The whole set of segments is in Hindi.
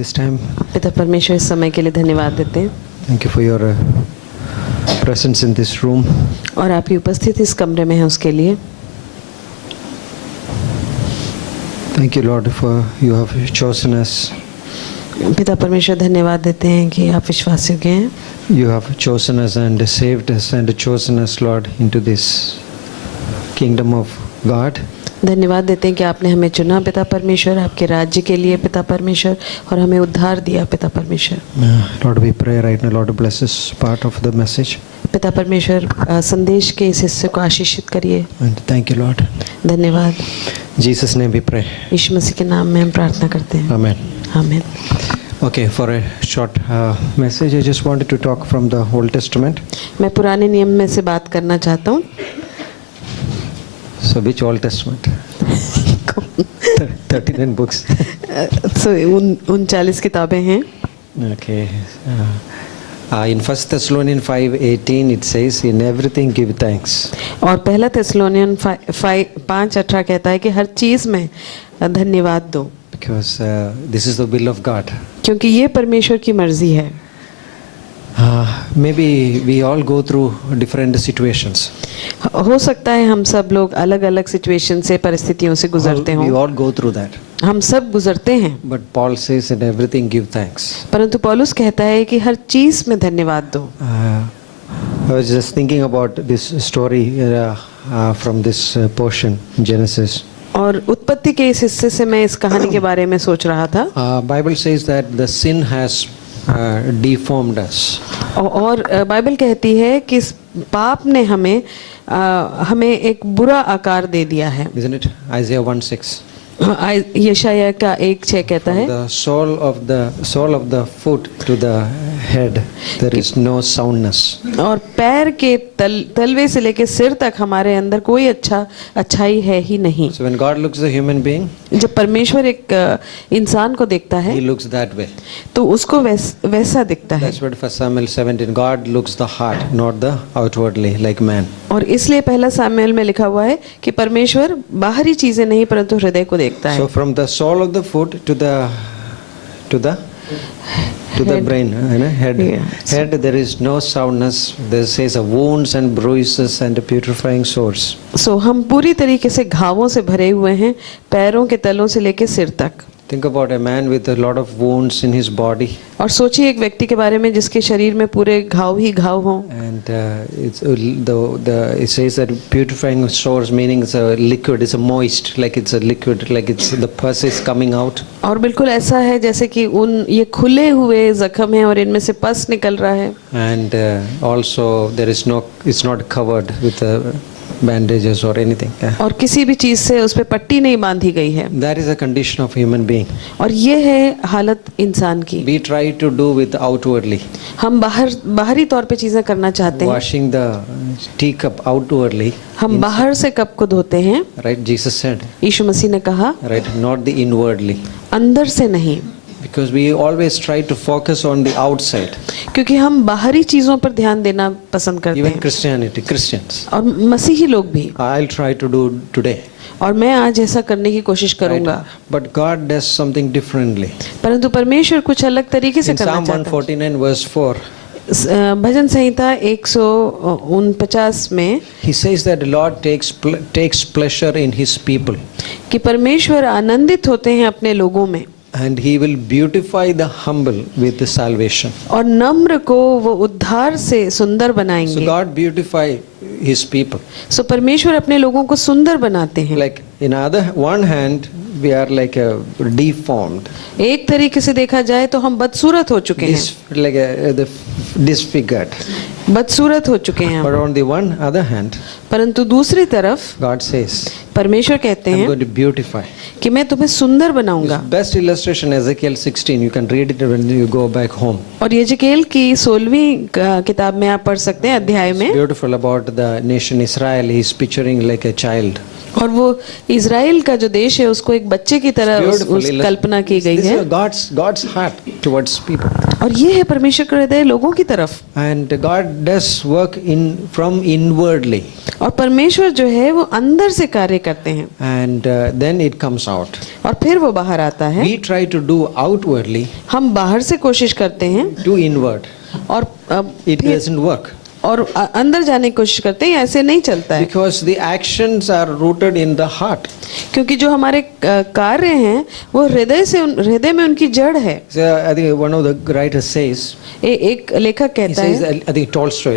this time. पिता परमेश्वर इस समय के लिए धन्यवाद देते हैं Thank you for your presence in this room. और आपकी उपस्थिति इस कमरे में है उसके लिए। Thank you, Lord, for you have chosen us. पिता परमेश्वर धन्यवाद देते हैं कि आप विश्वास योग्य हैं। You have chosen us and saved us and chosen us, Lord, into this kingdom of God. धन्यवाद देते हैं कि आपने हमें चुना पिता परमेश्वर, आपके राज्य के लिए पिता परमेश्वर, और हमें उद्धार दिया पिता परमेश्वर। Lord, we pray right now, Lord, bless this part of the message. पिता परमेश्वर संदेश के इस हिस्से को आशीषित करिए। And thank you, Lord. धन्यवाद। In Jesus' name we pray. यीशु मसीह के नाम में हम प्रार्थना करते हैं। Amen. आमीन। Okay, for a short message, I just wanted to talk from the Old Testament. मैं पुराने नियम में से बात करना चाहता हूँ। So which Old Testament? 39 books. So 39 किताबें हैं। Okay. In 1 Thessalonians 5:18 it says, "In everything give thanks." और पहला थिस्सलुनीयन 5:18 कहता है कि हर चीज में धन्यवाद दो, Because this is the will of God. क्योंकि ये परमेश्वर की मर्जी है। Maybe we all go through different situations. हो सकता है हम सब लोग अलग अलग सिचुएशन से, परिस्थितियों से गुजरते We हों। all go through that. हम सब गुजरते हैं, But Paul says, "In everything give thanks." परंतु पौलुस कहता है कि हर चीज में धन्यवाद दो। I was just thinking about this story from this portion, Genesis. और उत्पत्ति के इस हिस्से से मैं इस कहानी के बारे में सोच रहा था। Bible says that the sin has deformed us. और बाइबल कहती है कि इस पाप ने हमें एक बुरा आकार दे दिया है। Isn't it? Isaiah 1:6. यशायाह का 1:6 कहता है, The sole of the foot to the head, there is no soundness. और पैर के तलवे से लेकर सिर तक हमारे अंदर कोई अच्छाई है ही नहीं। So when God looks at a human being, जब परमेश्वर एक इंसान को देखता है He looks that way. तो उसको वैसा दिखता है। That's what 1 Samuel 17. God looks the heart, not the outwardly, like man. और इसलिए पहला सामुएल में लिखा हुआ है कि परमेश्वर बाहरी चीजें नहीं परंतु हृदय को देखता है। So from the sole of the foot to the brain, head. Yeah. Head, there is no soundness. There says wounds and bruises and purifying sores. सो हम पूरी तरीके से घावों से भरे हुए हैं, पैरों के तलों से लेकर सिर तक। Think about a man with a lot of wounds in his body. और सोचिए एक व्यक्ति के बारे में जिसके शरीर में पूरे घाव ही घाव हों। And it says that purifying sores, meaning it's a liquid, it's a moist, like it's a liquid, like it's the pus is coming out. और बिल्कुल ऐसा है जैसे कि ये खुले हुए जख्म हैं और इनमें से पस निकल रहा है। And also it's not covered with bandages or anything. और किसी भी चीज से उस पे पट्टी नहीं बांधी गई है। That is a condition of human being. और ये है हालत इंसान की। We try to do with outwardly. हम बाहरी तौर पे चीजें करना चाहते हैं। Washing the teacup outwardly. हम बाहर से कप को धोते हैं। Right, Jesus said. यीशु मसीह ने कहा, Right, not the inwardly. अंदर से नहीं। Because we always try to focus on the outside. क्योंकि हम बाहरी चीजों पर ध्यान देना पसंद करते Even हैं। Christians. और मसीही लोग भी। I'll try to do today. और मैं आज ऐसा करने की कोशिश करूंगा। Right. But God does something differently. परंतु परमेश्वर कुछ अलग तरीके से In करना Psalm चाहता 149 verse 4. है। भजन संहिता 149 में He says that the Lord takes pleasure in His people. कि परमेश्वर आनंदित होते हैं अपने लोगों में। And He will beautify the humble with the salvation. और नम्र को वो उद्धार से सुंदर So बनाएंगे। God beautify His people. सो परमेश्वर अपने लोगों को सुंदर बनाते हैं। Like in one hand, we are like deformed. एक तरीके से देखा जाए तो हम बदसूरत हो चुके हैं। Like disfigured. बदसूरत हो चुके हैं But हम। on the other hand, परंतु दूसरी तरफ God says, परमेश्वर कहते I'm हैं going to beautify. कि मैं तुम्हें सुंदर बनाऊंगा। Best illustration Ezekiel 16. You can read it when you go back home. और यजेकेल की 16वीं किताब में आप पढ़ सकते हैं अध्याय में। Beautiful about the nation Israel. He's picturing like a child. और वो इज़राइल का जो देश है उसको एक बच्चे की तरह उस कल्पना की गई This है। is God's heart towards people. और ये है परमेश्वर का हृदय लोगों की तरफ। And God does work from inwardly. और परमेश्वर जो है वो अंदर से कार्य करते हैं And then it comes out. और फिर वो बाहर आता है। We try to do outwardly हम बाहर से कोशिश करते हैं to inward. और It doesn't work. और अंदर जाने की कोशिश करते हैं, ऐसे नहीं चलता है। Because the actions are rooted in the heart. क्योंकि जो हमारे कार्य हैं वो हृदय में उनकी जड़ है। So I think one of the writers says, एक लेखक he कहता says, है, I think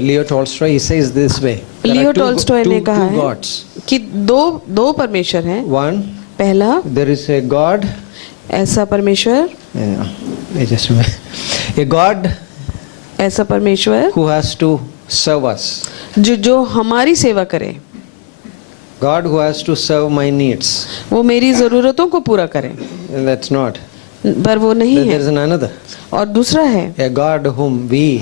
Leo Tolstoy, he says this way. There Leo are Tolstoy ने कहा two है gods. कि दो परमेश्वर हैं। One, पहला there is a God. ऐसा परमेश्वर, A God ऐसा परमेश्वर who has to serve us. जो हमारी सेवा करे, God who has to serve my needs. वो मेरी जरूरतों को पूरा करे। That's not. पर वो नहीं There है। is another. और दूसरा है, A God whom we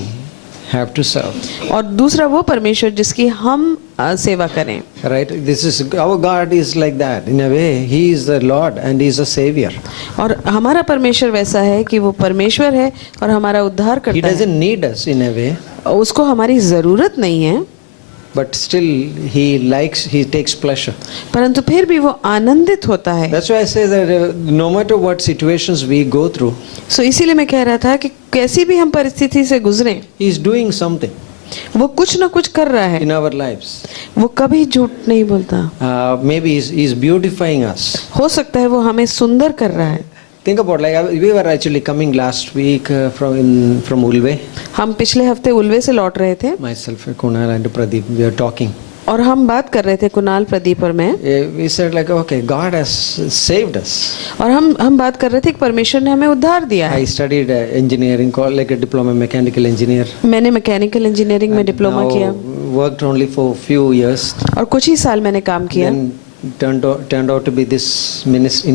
have to serve. और दूसरा वो परमेश्वर जिसकी हम सेवा करें। Right? This is our God is like that. In a way, He is the Lord and He is a Savior. और हमारा परमेश्वर वैसा है कि वो परमेश्वर है और हमारा उद्धार He करता है। doesn't need us in a way, उसको हमारी जरूरत नहीं है, but still He takes pleasure. परंतु फिर भी वो आनंदित होता है। That's why I say that no matter what situations we go through, सो इसीलिए मैं कह रहा था कि कैसी भी हम परिस्थिति से गुजरें, He is doing something वो कुछ ना कुछ कर रहा है। in our lives. वो कभी झूठ नहीं बोलता। Maybe He's beautifying us. हो सकता है वो हमें सुंदर कर रहा है। Think about we were actually coming last week from Ulve. हम पिछले हफ्ते उल्वे से लौट रहे थे Myself, Kunal and Pradeep, we were talking. और हम बात कर रहे थे, कुणाल, प्रदीप और मैं। We said like, okay, God has saved us. और हम बात कर रहे थे कि परमेश्वर ने हमें उद्धार दिया है। I studied engineering, like a diploma mechanical engineer. मैंने मैकेनिकल इंजीनियरिंग में डिप्लोमा Now किया worked only for few years. और कुछ ही साल मैंने काम किया Then turned out to be in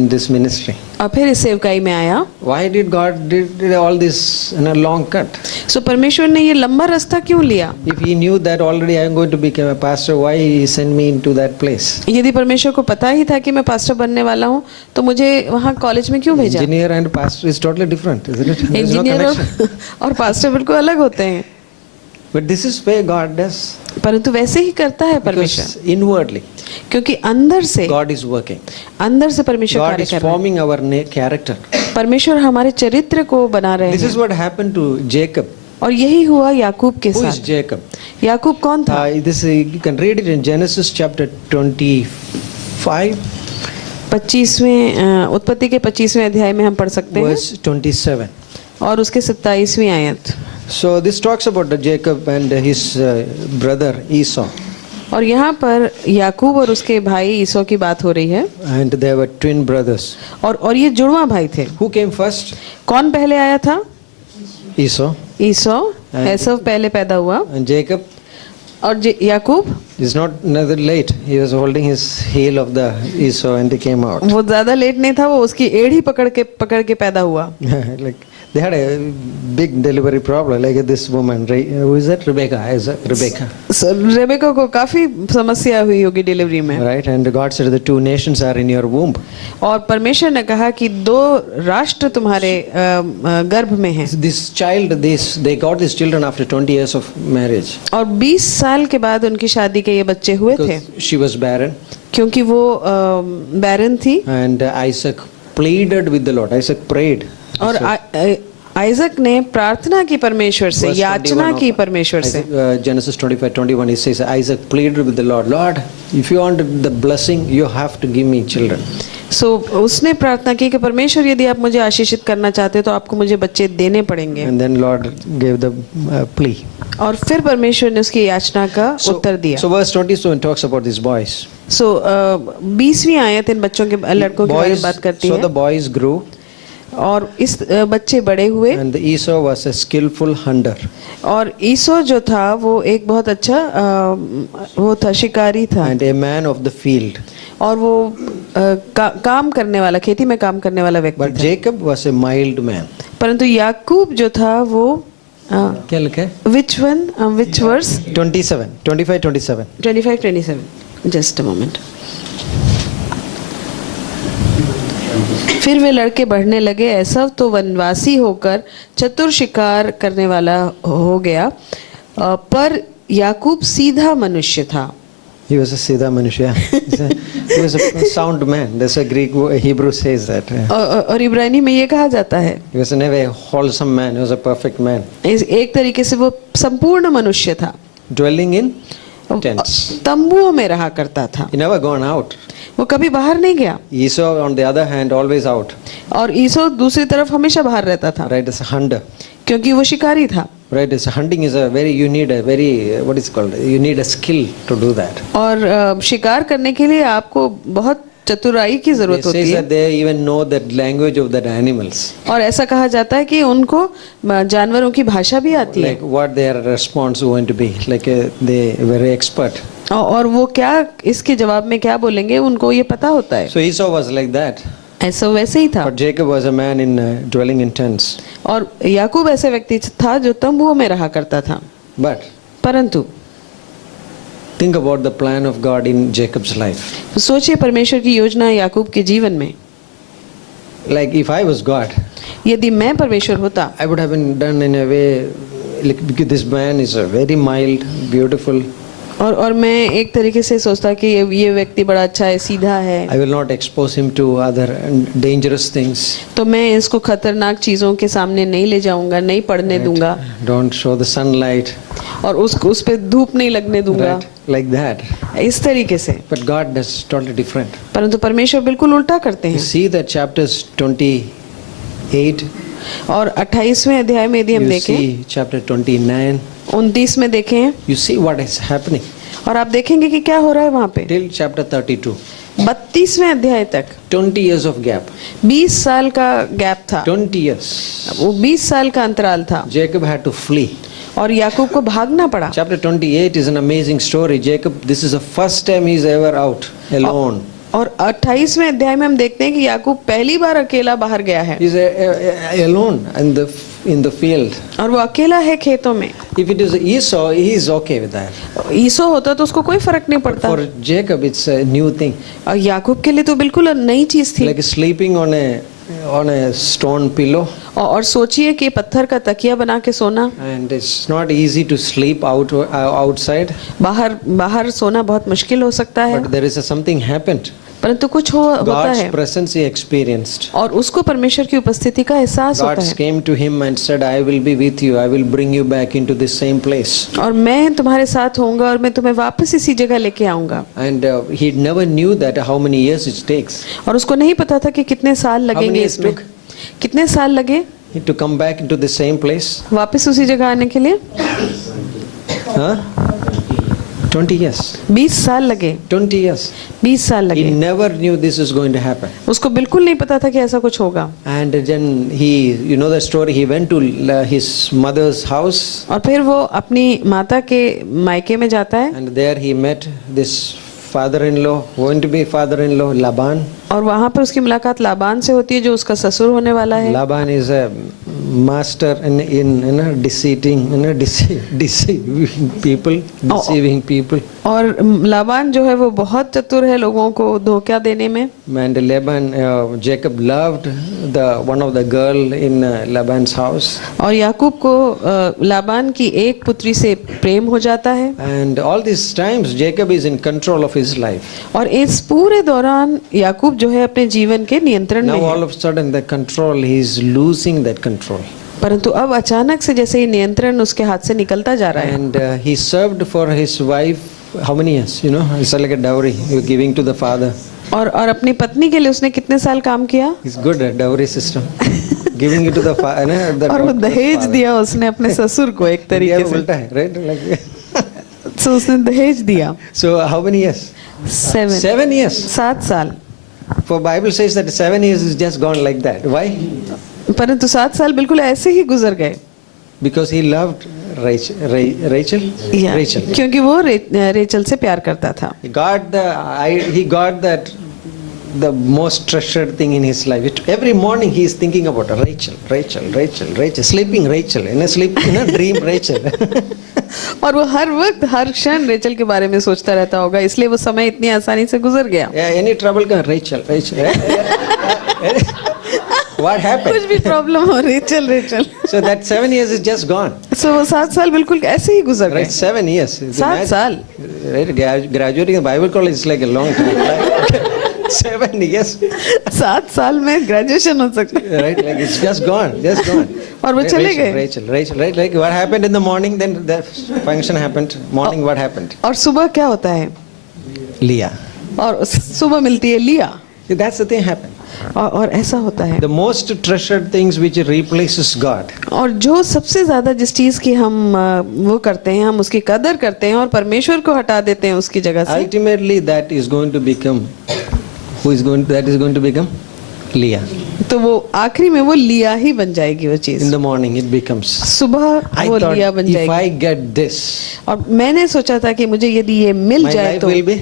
this ministry. और फिर इस सेवकाई में आया। Why did God did all this in a long cut? सो परमेश्वर ने ये लंबा रास्ता क्यों लिया? If He knew that already I am going to become a pastor, why He sent me into that place? यदि परमेश्वर को पता ही था कि मैं पास्टर बनने वाला हूँ तो मुझे वहाँ कॉलेज में क्यों भेजा? Engineer and pastor is totally different, isn't it? There is no engineer connection. और पास्टर बिल्कुल अलग होते हैं, But this is where God does. परंतु वैसे ही करता है परमेश्वर, Because inwardly, क्योंकि अंदर से God is working. परमेश्वर God कार्य is कर रहा है। forming our character. परमेश्वर हमारे चरित्र को बना रहे This is हैं what happened to Jacob. और यही हुआ याकूब के Who is साथ। Jacob? याकूब कौन था? You can read it in Genesis chapter 25, 25वें उत्पत्ति के 25वें अध्याय में हम पढ़ सकते हैं verse 27. और उसके 27वीं आयत। So this talks about the Jacob and his brother Esau. और यहाँ पर याकूब और उसके भाई ईसो की बात हो रही है And they were twin brothers. और ये जुड़वा भाई थे। Who came first? कौन पहले आया था? Esau. ईसो, एसव पहले पैदा हुआ And Jacob और याकूब is not neither late. He was holding his heel of the Esau and he came out. वो ज्यादा लेट नहीं था, वो उसकी एड़ी पकड़ के पैदा हुआ। Like they had a big delivery problem. Like this woman, who is that? Rebecca. Is it Rebecca? Rebecca को काफी समस्या हुई होगी डिलीवरी में। Right. And God said the two nations are in your womb. और परमेश्वर ने कहा कि 2 राष्ट्र तुम्हारे गर्भ में हैं। This child, they got these children after 20 years of marriage. और 20 साल के बाद उनकी शादी के ये बच्चे हुए थे Because she was barren. क्योंकि वो बैरन थी। And Isaac pleaded with the Lord. Isaac prayed. और आइजक ने प्रार्थना की परमेश्वर से, Verse याचना 21 की परमेश्वर से। Genesis 25:21, it says, Isaac pleaded with the Lord, Lord, if you want the blessing, you have to give me children. सो उसने प्रार्थना की कि परमेश्वर यदि आप मुझे आशीषित करना चाहते हो तो आपको मुझे बच्चे देने पड़ेंगे। And then Lord gave the plea. और फिर परमेश्वर ने उसकी याचना का उत्तर दिया। So verse 27 talks about these boys. सो 20वीं आयत इन बच्चों के, लड़कों के बारे में बात करती So है। the boys grew. और इस बच्चे बड़े हुए And Esau was a skillful hunter. और ईसो जो था वो एक बहुत अच्छा वो था, शिकारी था And a man of the field. और वो काम करने वाला, खेती में काम करने वाला व्यक्ति But था। Jacob was a mild man. परंतु याकूब जो था वो क्या लिखा है? which one, which verse? 25:27. 25-27, just a moment. फिर वे लड़के बढ़ने लगे। एसव तो वनवासी होकर चतुर शिकार करने वाला हो गया, पर याकूब सीधा मनुष्य था। He was a Siddha Manusha. He was a sound man. That's a Greek Hebrew says that. और इब्रानी में ये कहा जाता है, He was never a wholesome man. He was a perfect man. एक तरीके से वो संपूर्ण मनुष्य था। Dwelling in tents. तंबुओं में रहा करता था, He never gone out. वो कभी बाहर नहीं गया। Esau, on the other hand, always out. और ईसो दूसरी तरफ हमेशा बाहर रहता था, Right, as a hunter. क्योंकि वो शिकारी था। Right, as a hunting is a very, you need a very, what is it called? You need a skill to do that. और शिकार करने के लिए आपको बहुत चतुराई की It जरूरत होती says है। that they even know the language of the animals. और ऐसा कहा जाता है कि उनको जानवरों की भाषा भी आती है, Like what their response going to be. Like they very expert. और वो क्या इसके जवाब में क्या बोलेंगे उनको ये पता होता है। So Esau was like that. ऐसा वैसे ही था। But Jacob was a man in dwelling in tents. और याकूब ऐसे व्यक्ति था जो तंबुओं में रहा करता था। But परंतु think about the plan of God in Jacob's life. सोचिए परमेश्वर की योजना याकूब के जीवन में। Like if I was God, यदि मैं परमेश्वर होता, I would have been done in a way like because this man is very mild, beautiful. और मैं एक तरीके से सोचता कि ये व्यक्ति बड़ा अच्छा है, सीधा है, I will not expose him to other dangerous things. तो मैं इसको खतरनाक चीजों के सामने नहीं ले जाऊंगा, नहीं पढ़ने दूंगा, Don't show the sunlight. और उस पे धूप नहीं लगने दूंगा, Right? Like that. इस तरीके से। But God does totally different. परंतु परमेश्वर बिल्कुल उल्टा करते You हैं। see that chapters 28, और 28वें अध्याय में यदि हम you देखें, see chapter 29, 29 में देखें, you see what is happening और आप देखेंगे कि क्या हो रहा है वहां पे। till chapter 32. 32वें अध्याय तक 20 years of gap. 20 साल का गैप था, 20 years. वो 20 साल का अंतराल था, Jacob had to flee. और याकूब को भागना पड़ा। Chapter 28 is an amazing story. Jacob, this is the first time he's ever out alone. और 28वें अध्याय में हम देखते हैं कि याकूब पहली बार अकेला बाहर गया है, He's alone in the field. और वो अकेला है खेतों में। If it is Esau, he is okay with that. ईसो होता तो उसको कोई फर्क नहीं पड़ता, For Jacob, it's a new thing. और याकूब के लिए तो बिल्कुल नई चीज थी। Like sleeping on a stone pillow. और सोचिए कि पत्थर का तकिया बना के सोना, And it's not easy to sleep outside. बाहर सोना बहुत मुश्किल हो सकता है, But there is something happened. परंतु कुछ होता God's है, presence he experienced. और उसको परमेश्वर की उपस्थिति का एहसास God होता है। came to him and said, I will be with you. I will bring you back into the same place. और मैं तुम्हारे साथ होऊंगा और मैं तुम्हें वापस इसी जगह लेके आऊंगा। And he never knew that how many years it takes. और उसको नहीं पता था कि कितने साल How लगेंगे many years इसमें, took कितने साल लगे to come back into the same place? वापस उसी जगह आने के लिए। Huh? 20 years. 20 साल लगे, 20 years. 20 साल He लगे। never knew this is going to happen. उसको बिल्कुल नहीं पता था कि ऐसा कुछ होगा। And then you know the story, he went to his mother's house और फिर वो अपनी माता के मायके में जाता है, and there he met this father-in-law, going to be father-in-law, Laban. और वहां पर उसकी मुलाकात लाबान से होती है जो उसका ससुर होने वाला है। Laban is a master in deceiving people, deceiving people. और लाबान जो है वो बहुत चतुर है लोगों को धोखा देने में। And Laban, Jacob loved one of the girl in Laban's house. और याकूब को लाबान की एक पुत्री से प्रेम हो जाता है। And all these times Jacob is in control of his life. और इस पूरे दौरान याकूब जो है अपने जीवन के नियंत्रण Now में all है, of a sudden the control, he is losing that control. परंतु अब अचानक से जैसे ही नियंत्रण उसके हाथ से निकलता जा रहा है। And he served for his wife how many years? You know, it's like a dowry you're giving to the father. और अपनी पत्नी के लिए उसने कितने साल काम किया, It's good at dowry system. Giving it to the father. और वो दहेज दिया उसने अपने ससुर को एक तरीके से। उल्टा है, right? Like, तो उसने दहेज दिया। so how many years? 7 7 years. 7 साल। For Bible says that 7 years is just gone like that. Why? परंतु 7 साल बिल्कुल ऐसे ही गुजर गए। Because he loved Rachel. या, Rachel. क्योंकि वो रेचल से प्यार करता था। He got that the most treasured thing in his life. Every morning he is thinking about Rachel, sleeping Rachel, in a dream Rachel. और वो हर वक्त हर क्षण रेचल के बारे में सोचता रहता होगा, इसलिए वो समय इतनी आसानी से गुजर गया। Yeah, any trouble, Rachel. What happened? कुछ भी प्रॉब्लम हो Rachel Rachel So that 7 years is just gone. सो वो 7 साल बिल्कुल ऐसे ही गुजर गए Right, 7 years. 7 साल Right, graduating in Bible college is like a long time. Like 7 years. 7 साल में ग्रेजुएशन हो सकता है Right, like it's just gone, just gone. और वो चले गए Rachel, right? Like what happened in the morning, then the function happened. Morning, what happened? और सुबह क्या होता है Leah. और सुबह मिलती है लिया That's the thing happened. और ऐसा होता है The most treasured things which replaces God. और जो सबसे ज्यादा जिस चीज की हम वो करते हैं हम उसकी कदर करते हैं और परमेश्वर को हटा देते हैं उसकी जगह से Ultimately, that is going to become. That is going to become Leah. तो वो आखिरी में वो लिया ही बन जाएगी वो In चीज the morning, it becomes. सुबह I वो thought लिया बन if जाएगी I get this, और मैंने सोचा था कि मुझे यदि ये मिल my जाए life तो will be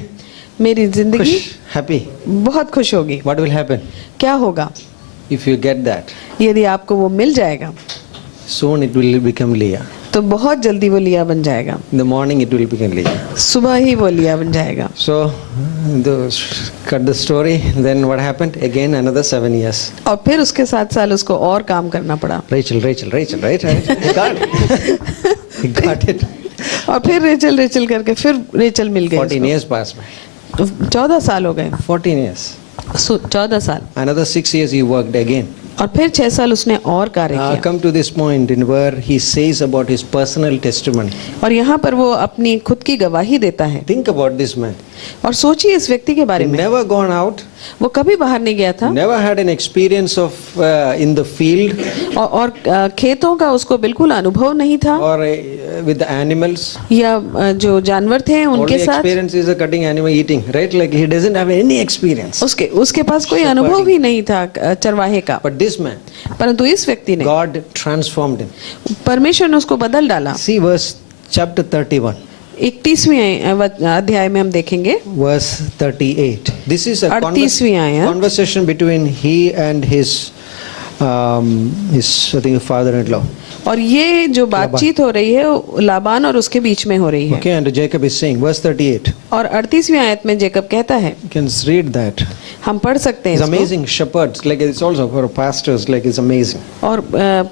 मेरी जिंदगी खुश, happy. बहुत खुश होगी What will happen क्या होगा if you get that? यदि आपको वो मिल जाएगा Soon it will become Leah. तो बहुत जल्दी वो लिया बन जाएगा In the morning, it will become Leah. सुबह ही वो लिया बन जाएगा So, cut the story. Then what happened? Again, another 7 years. और फिर उसके 7 साल उसको और काम करना पड़ा Rachel, right? He got it. He got it. और फिर रेचल रेचल करके फिर रेचल मिल 14 गई years passed by. उसको। 14 साल हो गए 14 years. 14 साल Another 6 years he worked again. और फिर 6 साल उसने और कार्य किया Come to this point in where he says about his personal testimony. और यहाँ पर वो अपनी खुद की गवाही देता है Think about this man. और सोचिए इस व्यक्ति के बारे में Never gone out. वो कभी बाहर नहीं गया था Never had an experience of in the field और खेतों का उसको बिल्कुल अनुभव नहीं था or with the animals. या जो जानवर थे उनके Only साथ experience is a cutting animal eating, right? Like he doesn't have any experience. उसके पास कोई अनुभव ही नहीं था चरवाहे का But this man, परंतु इस व्यक्ति ने God transformed him. परमेश्वर ने उसको बदल डाला See verse chapter 31, 31वें अध्याय में हम देखेंगे verse 38. This is a 38वीं आयत। conversation between he and his I think father-in-law. और ये जो बातचीत हो रही है वो लाबान और उसके बीच में हो रही है Okay, and Jacob is saying, verse 38. और 38वीं आयत में जेकब कहता है You can read that. हम पढ़ सकते हैं It's इसको। amazing. Shepherds, like it's also for pastors, like it's amazing. और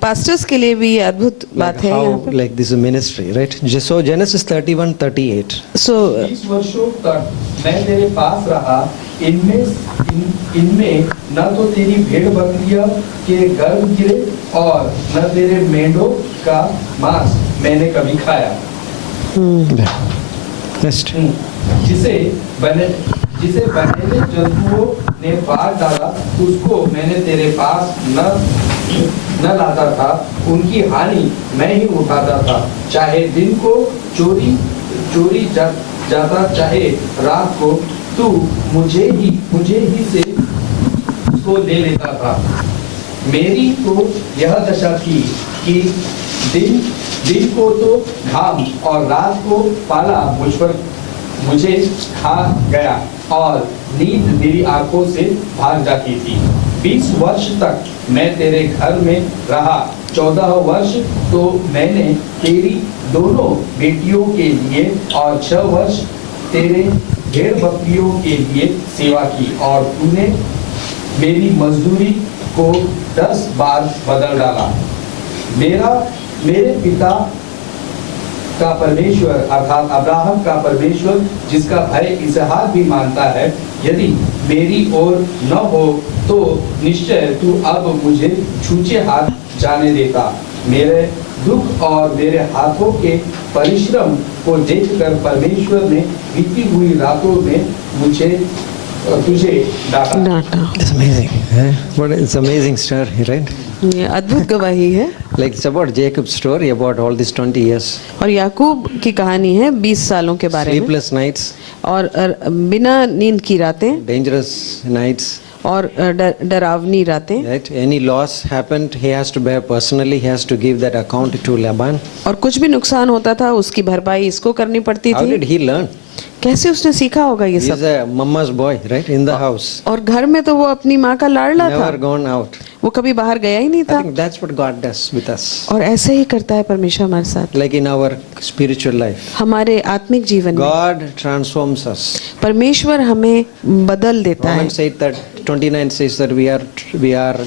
पास्टर्स के लिए भी अद्भुत Like बात है यहाँ how, पर like this is a ministry, right? So Genesis 31, 38. सो 20 वर्षों तक मैं तेरे पास रहा इनमें न तो तेरी भेड़ बकरियों के गर्भ गिरे और न तेरे मेंढों का मांस मैंने कभी खाया Next. जिसे बनेले जंतुओं ने पार डाला उसको मैंने तेरे पास न लाता था उनकी हानि मैं ही उठाता था चाहे दिन को चोरी जाता चाहे रात को तू मुझे ही से उसको ले लेता था मेरी तो यह दशा थी कि दिन को तो घाम और रात को पाला मुझे खा गया और नींद मेरी आंखों से भाग जाती थी 20 वर्ष तक मैं तेरे घर में रहा 14 वर्ष तो मैंने तेरी दोनों बेटियों के लिए और 6 वर्ष तेरे भेड़ बकरियों के लिए सेवा की और तूने मेरी मजदूरी को 10 बार बदल डाला मेरे पिता का परमेश्वर अर्थात अब्राहम का परमेश्वर जिसका भाई इसहाक भी मानता है यदि मेरी ओर न हो तो निश्चय तू अब मुझे छूचे हाथ जाने देता मेरे दुख और मेरे हाथों के परिश्रम को देखकर परमेश्वर ने बीती हुई रातों में तुझे डांटा It's amazing. What it's amazing story, right? ये अद्भुत गवाही है Like it's about Jacob's story about all these 20 years. और याकूब की कहानी है 20 सालों के बारे में Sleepless nights, और बिना नींद की रातें dangerous nights, और डरावनी रातें right? Any loss happened, he has to bear personally, he has to give that account to Laban. और कुछ भी नुकसान होता था उसकी भरपाई इसको करनी पड़ती How थी did he learn? कैसे उसने सीखा होगा ये सब? He's a mama's boy, right? In the house. और घर में तो वो अपनी माँ का लाडला था, Never gone out. वो कभी बाहर गया ही नहीं I था। think that's what God does with us. और ऐसे ही करता है परमेश्वर हमारे साथ, Like in our spiritual life. हमारे आत्मिक जीवन में God transforms us. परमेश्वर हमें बदल देता है। Romans 8:29 says that we are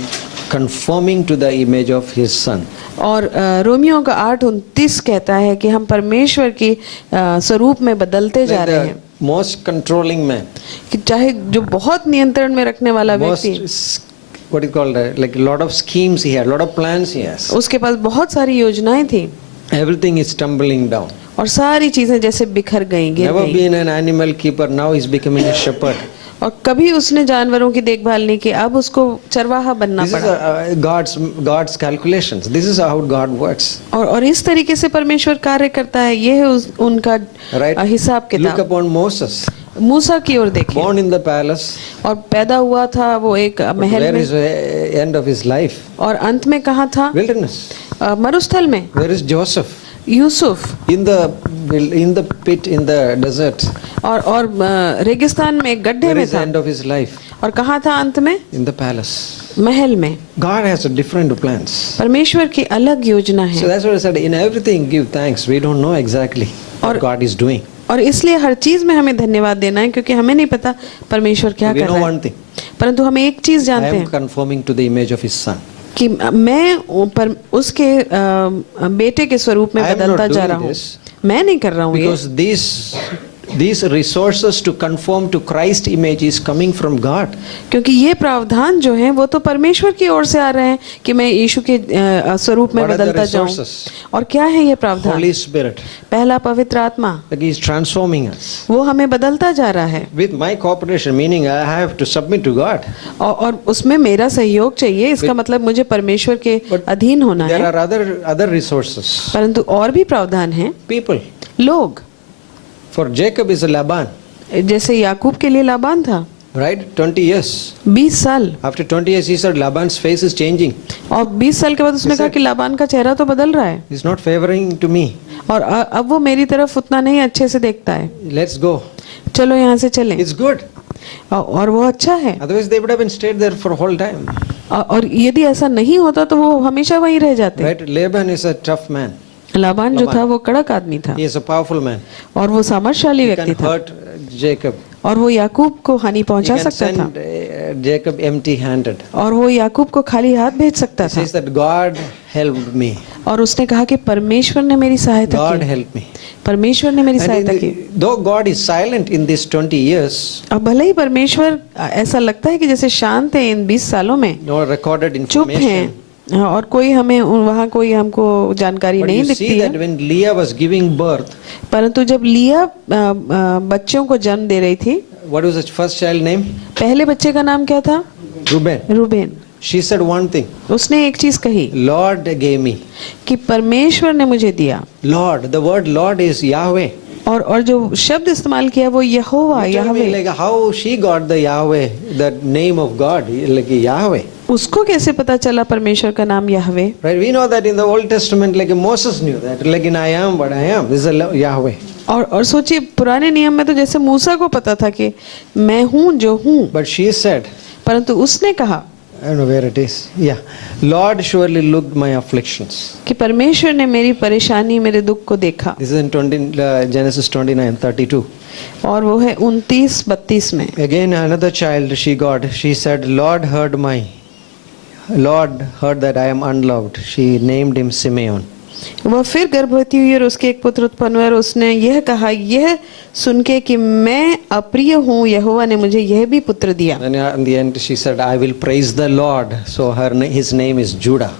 conforming to the image of His Son. और रोमियो का 8:29 कहता है कि हम परमेश्वर की स्वरूप में बदलते जा Like रहे हैं। the most controlling man, कि चाहे जो बहुत नियंत्रण में रखने वाला most व्यक्ति, what is called like a lot of schemes he had, lot of plans he has. उसके पास बहुत सारी योजनाएं थी Everything is tumbling down. और सारी चीजें जैसे बिखर गई, गिर Never गई। been an animal keeper, now he's becoming a shepherd. और कभी उसने जानवरों की देखभाल नहीं की, अब उसको चरवाहा बनना This is पड़ा। God's calculations. This is how God works. और इस तरीके से परमेश्वर कार्य करता है, ये है उनका Right? हिसाब Look किताब। upon Moses, मूसा की ओर देखिए, born in the palace. और पैदा हुआ था वो एक महल Where में, is the end of his life? और अंत में कहाँ था? Wilderness. मरुस्थल में। Where is Joseph? Yusuf In the pit in the desert. और रेगिस्तान में एक गड्ढे Where में is the था, end of his life? और कहाँ था अंत में? In the palace. महल में। God has a different plans. परमेश्वर की अलग योजना So है, that's what I said. In everything, give thanks. We don't know exactly what और- God is doing. और इसलिए हर चीज में हमें धन्यवाद देना है, क्योंकि हमें नहीं पता परमेश्वर क्या We कर know रहा one है, thing. परंतु हम एक चीज I जानते am हैं conforming to the image of His Son. कि मैं पर उसके बेटे के स्वरूप में I am not बदलता जा doing रहा हूँ। this मैं नहीं कर रहा हूँ ये, Because these resources to conform to Christ image is coming from God. क्योंकि ये प्रावधान जो है वो तो परमेश्वर की ओर से आ रहे हैं कि मैं यीशु के स्वरूप में What are the बदलता जाऊं। resources? और क्या है ये प्रावधान? Holy Spirit. पहला पवित्र आत्मा, Like He is transforming us. वो हमें बदलता जा रहा है, With my cooperation, meaning I have to submit to God. और उसमें मेरा सहयोग चाहिए। इसका मतलब मुझे परमेश्वर के But अधीन होना There है। are other resources. परंतु और भी प्रावधान हैं। People. लोग, For Jacob is a Laban. जैसे याकूब के लिए लाबान था, Right? 20 years. 20 साल, After 20 years, he said Laban's face is changing. और 20 साल के बाद उसने कहा कि लाबान का चेहरा तो बदल रहा है, He's not favoring to me. और अब वो मेरी तरफ उतना नहीं अच्छे से देखता है। Let's go. चलो यहाँ से चलें। It's good. और वो अच्छा है। Otherwise, they would have been stayed there for a whole time. और यदि ऐसा नहीं होता तो वो हमेशा वहीं रह जाते। Right? Laban is a tough man. Laban जो था वो कड़क आदमी था, He is a powerful man. और वो सामर्थशाली He व्यक्ति can था, hurt Jacob. और वो याकूब को हानि He पहुंचा can सकता था, send Jacob empty-handed. और वो याकूब को खाली हाथ भेज सकता He था। says that God helped me. और उसने कहा कि परमेश्वर ने मेरी सहायता God की, helped me. परमेश्वर ने मेरी And सहायता की। though God is silent in these 20 years, अब भले ही परमेश्वर ऐसा लगता है कि जैसे शांत है इन 20 सालों में, no recorded चुप information. हैं, और कोई हमें वहाँ कोई हमको जानकारी But नहीं you दिखती see है। that when Leah was giving birth, परंतु जब लिया बच्चों को जन्म दे रही थी, what was the first child name? पहले बच्चे का नाम क्या था? Reuben. Reuben. She said one thing. उसने एक चीज कही Lord gave me. कि परमेश्वर ने मुझे दिया, Lord. The word Lord is Yahweh. और जो शब्द इस्तेमाल किया वो यहोवा, You tell me यहवे। like how she got the Yahweh, the name of God, like Yahweh. उसको कैसे पता चला परमेश्वर का नाम यहवे? Right? We know that in the Old Testament, like Moses knew that, like in I am what I am. This is Yahweh. और सोचिए पुराने नियम में तो जैसे मूसा को पता था कि मैं हूँ जो हूँ, But she said, परंतु उसने कहा I don't know where it is. Yeah. Lord surely looked my afflictions. कि परमेश्वर ने मेरी परेशानी, मेरे दुख को देखा। This is in Genesis 29:32. और वो है 29-32 में। Again another child she got. She said, Lord heard that I am unloved. She named him Simeon. वह फिर गर्भवती हुई और उसके एक पुत्र उत्पन्न हुआ, और उसने यह कहा, यह सुन के कि मैं अप्रिय हूँ, यहोवा ने मुझे यह भी पुत्र दिया। And in the end she said, I will praise the Lord. So his name is Judah.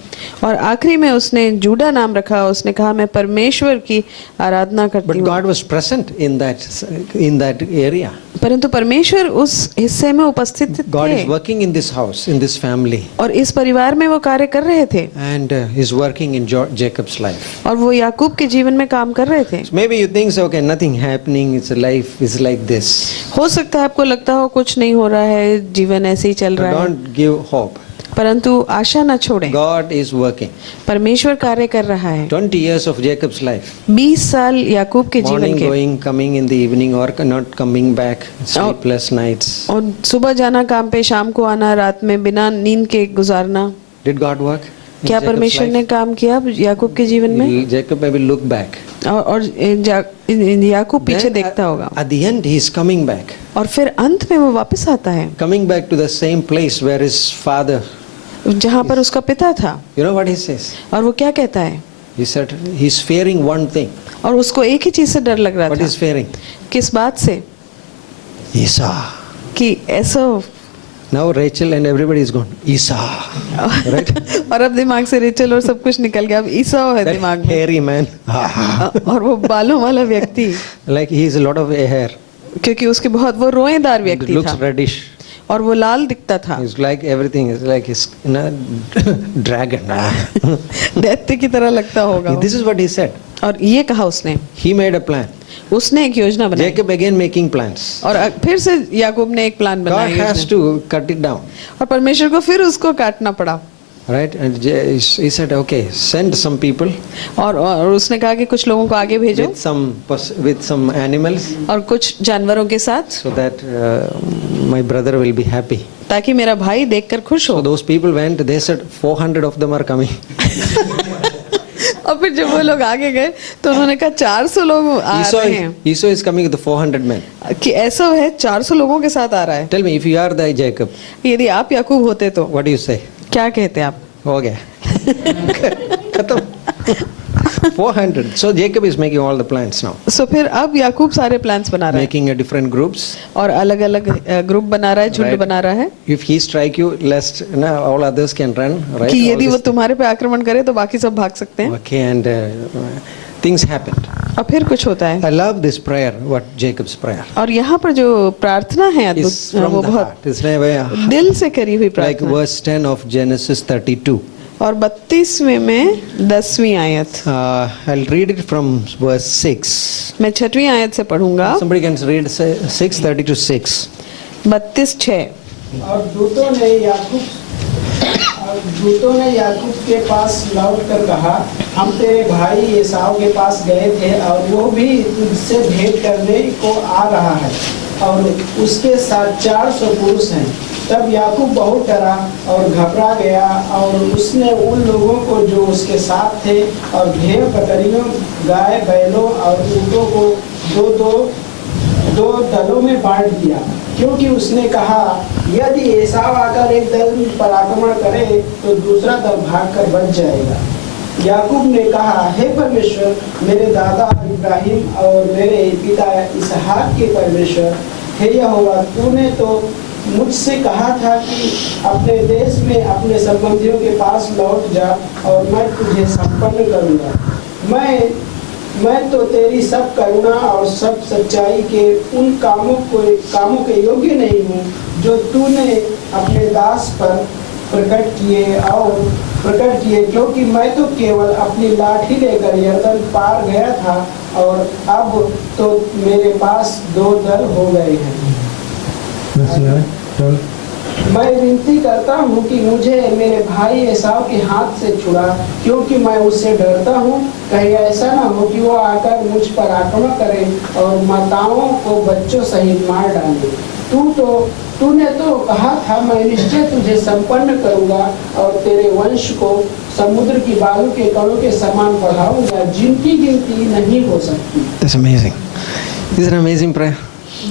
और आखिरी में उसने जूडा नाम रखा। उसने कहा मैं परमेश्वर की आराधना करती But हूँ। God was present in that area. परंतु परमेश्वर उस हिस्से में उपस्थित God is थे, working in this house, in this family, और इस परिवार में वो कार्य कर रहे थे, and is working in Jacob's life. और वो याकूब के जीवन में काम कर रहे थे। So maybe you think, so, okay, nothing happening. It's a life is like this. हो सकता है आपको लगता हो कुछ नहीं हो रहा है, जीवन ऐसे ही चल But रहा है, don't give hope. परंतु आशा न छोड़ें, God is working. परमेश्वर कार्य कर रहा है। 20 years of Jacob's life. 20 साल याकूब के जीवन Morning के, going, coming in the evening, or not coming back, sleepless nights. और सुबह जाना काम पे, शाम को आना, रात में बिना नींद के गुजारना। Did God work? in क्या Jacob's परमेश्वर life? ने काम किया याकूब के जीवन में? Jacob maybe look back. और याकूब पीछे Then देखता होगा, at the end he is coming back. और फिर अंत में वो वापस आता है Coming back to the same place where his father. जहाँ पर उसका पिता था। You know what he says? और वो क्या कहता है? He said he's fearing one thing. और उसको एक ही चीज से डर लग रहा What था। is fearing? किस बात से? Esau. कि ऐसा। Now Rachel and everybody is gone. Esau. Right? और अब दिमाग से रेचल और सब कुछ निकल गया, अब ईसाऊ है That दिमाग में। hairy man. और वो बालों वाला व्यक्ति, Like he has a lot of hair. क्योंकि उसके बहुत वो रोएदार It व्यक्ति looks था reddish. और वो लाल दिखता था, It's like everything is like his dragon. दैत्य की तरह लगता होगा वो। This is what he said. और ये कहा उसने, He made a plan. उसने एक योजना बनाई। Jacob again making plans. और फिर से याकूब ने एक प्लान God बनाया has to cut it down. और परमेश्वर को फिर उसको काटना पड़ा। Right? And he said, okay, send some people और उसने कहा कि कुछ लोगों को आगे भेजो with some animals और कुछ जानवरों के साथ, so that my brother will be happy. ताकि मेरा भाई देखकर खुश So हो। those people went, they said 400 of them are coming. और फिर जब वो लोग आगे गए तो उन्होंने कहा 400 लोग आ रहे हैं, Esau is coming with the 400 men. कि ऐसा है 400 लोगों के साथ आ रहा है। Tell me, if you are the Jacob, यदि आप याकूब होते तो what do you say? क्या कहते आप? हो गया. खत्म. 400. So Jacob is making all the plans now. सो फिर अब याकूब सारे प्लान्स बना रहा है Making a different groups. और अलग अलग ग्रुप बना रहा है, झुंड Right. बना रहा है If he strike you, lest all others can run. Right? कि All यदि this वो तुम्हारे पे आक्रमण करे तो बाकी सब भाग सकते हैं। Okay, and things happened. और फिर कुछ होता है। I love this prayer, what Jacob's prayer. और यहाँ पर जो प्रार्थना है It's अद्भुत, from वो the बहुत heart. It's very, दिल से करी हुई like प्रार्थना। verse 10 of Genesis 32. और 32वें में 10वीं आयत, I'll read it from verse 6. मैं 6वीं आयत से पढ़ूंगा। Somebody can read 6:30-6. 32:6। और दूतों ने याकूब के पास लौट कर कहा, हम तेरे भाई एसाव के पास गए थे और वो भी तुझसे भेंट करने को आ रहा है और उसके साथ 400 पुरुष हैं। तब याकूब बहुत डरा और घबरा गया और उसने उन लोगों को जो उसके साथ थे और भेड़ बकरियों, गाय बैलों और ऊँटों को दो दलों में बांट दिया, क्योंकि उसने कहा यदि एसाव आकर एक दल पर आक्रमण करे तो दूसरा दल भागकर बच जाएगा। याकूब ने कहा, हे परमेश्वर, मेरे दादा इब्राहिम और मेरे पिता इसहाक के परमेश्वर, हे यहोवा, तूने तो मुझसे कहा था कि अपने देश में अपने संबंधियों के पास लौट जा और मैं तुझे संपन्न करूंगा। मैं तो तेरी सब करुणा और सब सच्चाई के उन कामों के योग्य नहीं हूँ जो तूने अपने दास पर प्रकट किए, क्योंकि मैं तो केवल अपनी लाठी लेकर यरदन पार गया था और अब तो मेरे पास 2 दल हो गए हैं। मैं विनती करता हूँ कि मुझे मेरे भाई एसाव के हाथ से छुड़ा, क्योंकि मैं उससे डरता हूँ, कहीं ऐसा ना हो कि वो आकर मुझ पर आक्रमण करे और माताओं को बच्चों सहित मार डाले। तूने तो कहा था, मैं निश्चय तुझे संपन्न करूंगा और तेरे वंश को समुद्र की बालू के कणों के समान बढ़ाऊंगा, जिनकी गिनती नहीं हो सकती। That's amazing. This is an amazing prayer.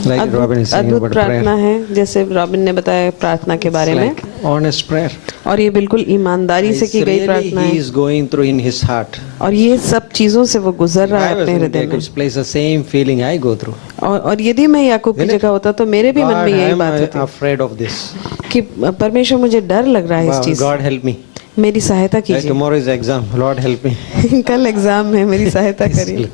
Like Robin is saying अद्भुत about प्रार्थना prayer. है, जैसे रॉबिन ने बताया प्रार्थना के बारे It's में। like honest prayer. और ये बिल्कुल ईमानदारी से It's की गई really प्रार्थना he है is going through in his heart. और ये सब चीजों से वो गुजर रहा I है was अपने in हृदय में। Jacob's place, the same feeling I go through. और यदि मैं याकूब की Isn't it? जगह होता तो मेरे भी मन God, में I यही am बात होती afraid of this. कि परमेश्वर मुझे डर लग रहा है इस Wow, चीज से, God help me. मेरी सहायता Like कीजिए। tomorrow is exam. Lord help me. कल एग्जाम है, मेरी सहायता करिए।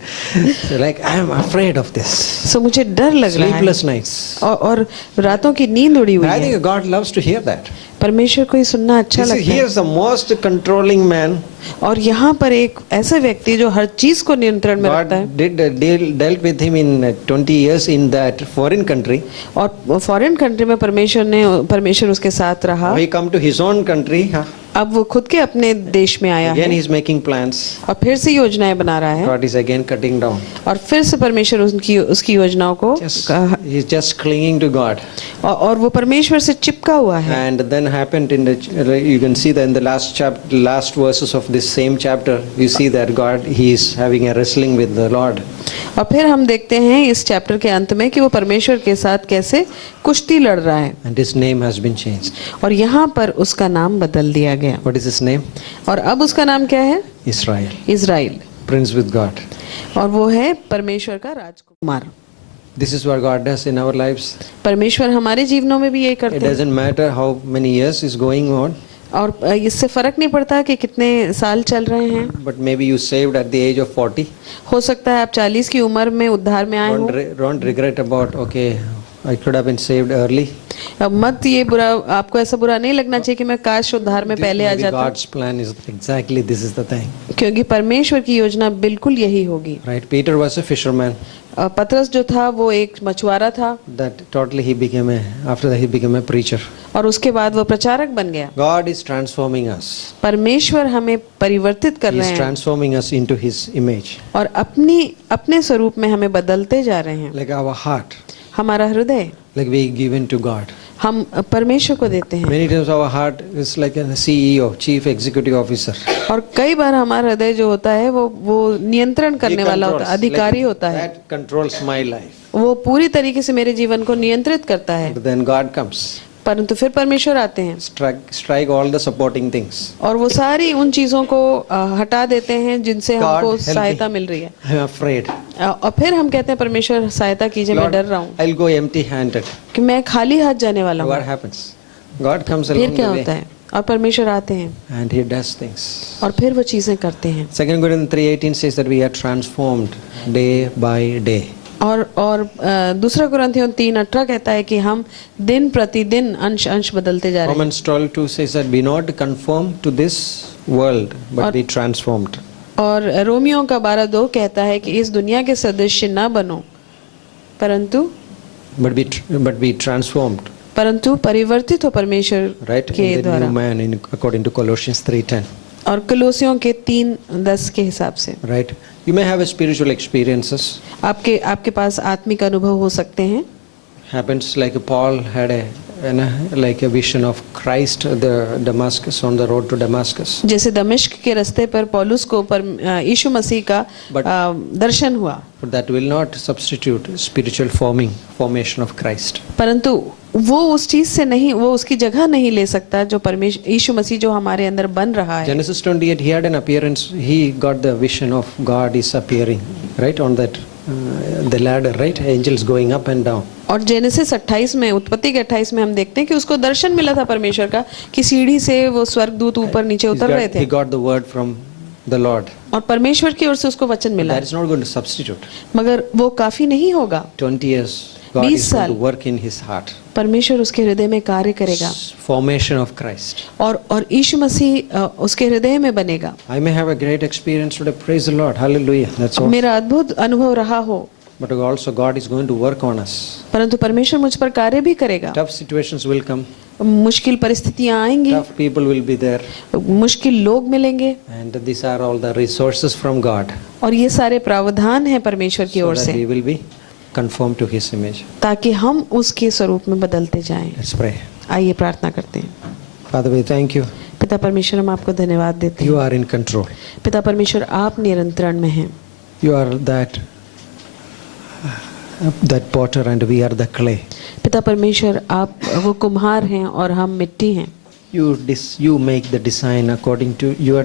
So like I am afraid of this. सो मुझे डर लग रहा है Sleepless nights. और रातों की नींद उड़ी हुई I है। think God loves to hear that. परमेश्वर को ही सुनना अच्छा लगता है। Here's the most controlling man. और यहाँ पर एक ऐसा व्यक्ति जो हर चीज को नियंत्रण में रखता है, God dealt with him in 20 years in that foreign country. और फॉरेन कंट्री में परमेश्वर उसके साथ रहा। He come to his own country. अब वो खुद के अपने देश में आया Again है he is making plans. और फिर से योजनाएं बना रहा है, God is again cutting down. और फिर से परमेश्वर उसकी योजनाओं को He's just clinging to God. और वो परमेश्वर से चिपका हुआ है। And then happened in you can see that in the last verses of this same chapter, you see that God, he is having a wrestling with the Lord. और फिर हम देखते हैं इस चैप्टर के अंत में कि वो परमेश्वर के साथ कैसे कुश्ती लड़ रहा है, And his name has been changed. और यहाँ पर उसका नाम बदल दिया गया। What is his name? और अब उसका नाम क्या है? Israel. Israel. Prince with God. और वो है परमेश्वर का राजकुमार। This is what God does in our lives. परमेश्वर हमारे जीवनों में भी यही It करते हैं, doesn't matter how many years is going on, और इससे फर्क नहीं पड़ता कि कितने साल चल रहे हैं। but maybe you saved at the age of 40. हो सकता है आप 40 की उम्र में उद्धार में आए हो। Don't regret about, okay, I could have been saved early. अब मत ये बुरा, आपको ऐसा बुरा नहीं लगना चाहिए कि मैं काश उद्धार में पहले आ Maybe जाता, God's plan is exactly this is the thing. क्योंकि परमेश्वर की योजना बिल्कुल यही होगी। Right? Peter was a fisherman. पतरस जो था वो एक मछुआरा था, That totally after that he became a preacher. और उसके बाद वो प्रचारक बन गया। God is transforming us. परमेश्वर हमें परिवर्तित कर He रहे is हैं transforming us into his image. और अपने स्वरूप में हमें बदलते जा रहे हैं। Like our heart, हमारा हृदय like we given to God. हम परमेश्वर को देते हैं, Many times our heart is like a CEO, Chief Executive Officer. और कई बार हमारा हृदय जो होता है वो नियंत्रण करने वाला होता है, अधिकारी होता है। That controls my life. वो पूरी तरीके से मेरे जीवन को नियंत्रित करता है। But then God comes, परंतु फिर परमेश्वर आते हैं strike all the supporting things. और वो सारी उन चीजों को हटा देते हैं जिनसे God, हमको help सहायता me. मिल रही है। I'm afraid. और फिर हम कहते हैं परमेश्वर सहायता कीजिए, मैं Lord, डर रहा हूँ I'll go empty-handed. कि मैं खाली हाथ जाने वाला What हूँ। happens? God comes फिर along क्या the होता way है? और परमेश्वर आते हैं and He does things. और फिर वो चीजें करते हैं। 2 Corinthians 3:18 says that we are transformed day by day. और दूसरा कुरिन्थियों 3:18 कहता है कि हम दिन प्रतिदिन अंश बदलते जा रहे हैं। Romans 12:2 says that be not conformed to this world, but be transformed. और रोमियो का 12:2 कहता है कि इस दुनिया के सदस्य ना बनो, परंतु But be transformed. परंतु परिवर्तित हो परमेश्वर Right? के In the द्वारा। new man, according to Colossians 3:10. और कलोसियों के 3:10 के हिसाब से। Right? You may have a spiritual experiences. आपके पास आत्मिक अनुभव हो सकते हैं। Happens like Paul had like a vision of Christ, the Damascus, on the road to Damascus. जैसे दमिश्क के रास्ते पर पौलुस को यीशु मसीह का दर्शन हुआ। But that will not substitute spiritual formation of Christ. परंतु वो उस चीज से नहीं, वो उसकी जगह नहीं ले सकता जो यीशु मसीह जो हमारे अंदर बन रहा है। Genesis 28, he had an appearance. He got the vision of God is appearing, right, on that the ladder, right, angels going up and down. और जेनेसिस 28 में, उत्पत्ति के 28 में हम देखते हैं कि उसको दर्शन मिला था परमेश्वर का कि सीढ़ी से वो स्वर्गदूत ऊपर नीचे उतर रहे थे। He got the word from the Lord. और परमेश्वर की ओर से उसको वचन मिला। That is not going to substitute. मगर वो काफी नहीं होगा। 20 years, God 20 is going to साल। work in his heart. परमेश्वर उसके हृदय में कार्य करेगा Formation of Christ. और यीशु मसीह उसके हृदय में बनेगा। I may have a great experience today. Praise the Lord. Hallelujah. That's all. मेरा अद्भुत अनुभव रहा हो, But also God is going to work on us. परंतु परमेश्वर मुझ पर कार्य भी करेगा। Tough situations will come. मुश्किल परिस्थितियां आएंगी, Tough people will be there. मुश्किल लोग मिलेंगे, And these are all the resources from God. और ये सारे प्रावधान हैं परमेश्वर की So ओर that से, we will be conformed to His image. ताकि हम उसके स्वरूप में बदलते जाएं। Let's pray. आइए प्रार्थना करते हैं। Father, we thank you. पिता परमेश्वर, हम आपको धन्यवाद देते You हैं। are in control. पिता परमेश्वर, आप नियंत्रण में हैं। You are that potter and we are the clay. पिता परमेश्वर, आप वो कुम्हार हैं और हम मिट्टी हैं। You make the design according to your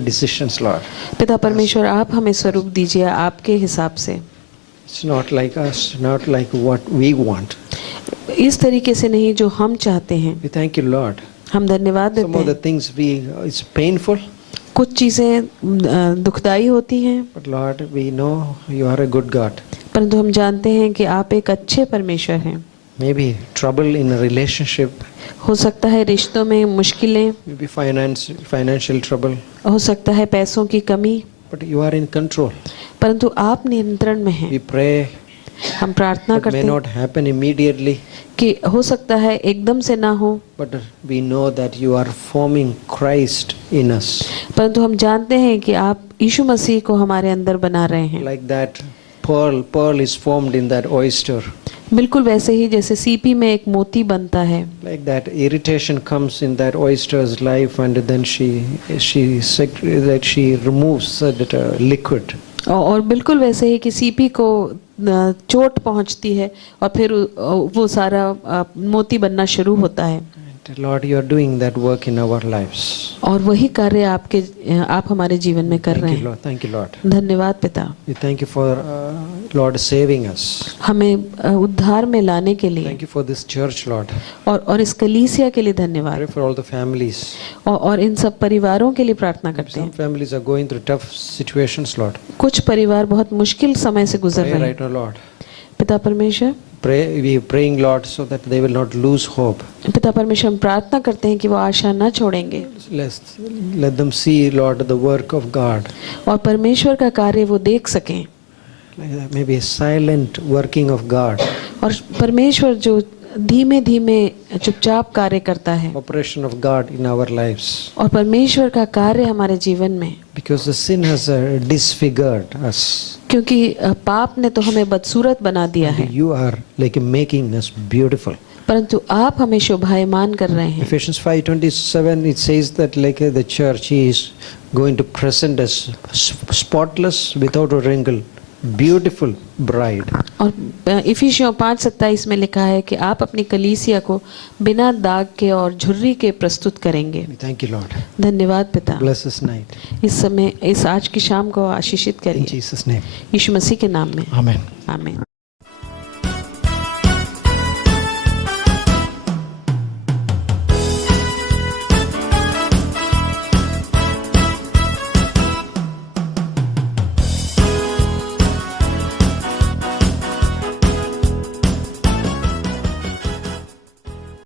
decisions, Lord. पिता परमेश्वर, आप हमें स्वरूप दीजिए आपके हिसाब से। It's not like us, not like what we want. इस तरीके से नहीं जो हम चाहते हैं। We thank you, Lord. हम धन्यवाद Some देते of the हैं। things it's painful, कुछ चीजें दुखदाई होती हैं, but Lord, we know you are a good God. परंतु हम जानते हैं कि आप एक अच्छे परमेश्वर हैं। maybe trouble in a relationship, हो सकता है रिश्तों में मुश्किलें, maybe financial trouble, हो सकता है पैसों की कमी, but you are in control. परंतु आप नियंत्रण में हैं। We pray, हम प्रार्थना it may करते हैं not happen immediately, कि हो सकता है एकदम से ना हो, but we know that you are forming Christ in us. परंतु हम जानते हैं कि आप यीशु मसीह को हमारे अंदर बना रहे हैं। Like that pearl is formed in that oyster. बिल्कुल वैसे ही जैसे सीपी में एक मोती बनता है, Like that irritation comes in that oyster's life, and then she removes that liquid. और बिल्कुल वैसे ही कि सीपी को चोट पहुंचती है और फिर वो सारा मोती बनना शुरू होता है। Lord, you are doing that work in our lives. और वही कार्य आप हमारे जीवन में कर रहे Thank you, हैं। Lord. Thank you, Lord. धन्यवाद पिता, We thank you for Lord saving us. हमें उद्धार में लाने के लिए, Thank you for this church, Lord. और इस कलीसिया के लिए धन्यवाद, Pray for all the families. और इन सब परिवारों के लिए प्रार्थना करते Some हैं। families are going through tough situations, Lord. कुछ परिवार बहुत मुश्किल समय से गुजर Pray रहे right हैं। now, Lord. पिता परमेश्वर, We are praying, Lord, so that they will not lose hope. पिता परमेश्वर, हम प्रार्थना करते हैं कि वो आशा न छोड़ेंगे Let them see, Lord, the work of God. और परमेश्वर का कार्य वो देख सकें, Maybe a silent working of God. और परमेश्वर जो धीमे धीमे चुपचाप कार्य करता है, Operation of God in our lives. और परमेश्वर का कार्य हमारे जीवन में, Because the sin has disfigured us. क्योंकि पाप ने तो हमें बदसूरत बना दिया है, You are like making us beautiful. परंतु आप हमें शोभायमान कर रहे हैं। Ephesians 5:27 it says that like the church he is going to present us spotless, without a wrinkle, beautiful bride. और इफिसियों 5:27 में लिखा है कि आप अपनी कलीसिया को बिना दाग के और झुर्री के प्रस्तुत करेंगे। We thank you, Lord. धन्यवाद पिता, Bless this night. इस समय इस आज की शाम को आशीषित In करिए Jesus' name. यीशु मसीह के नाम में, Amen. आमीन।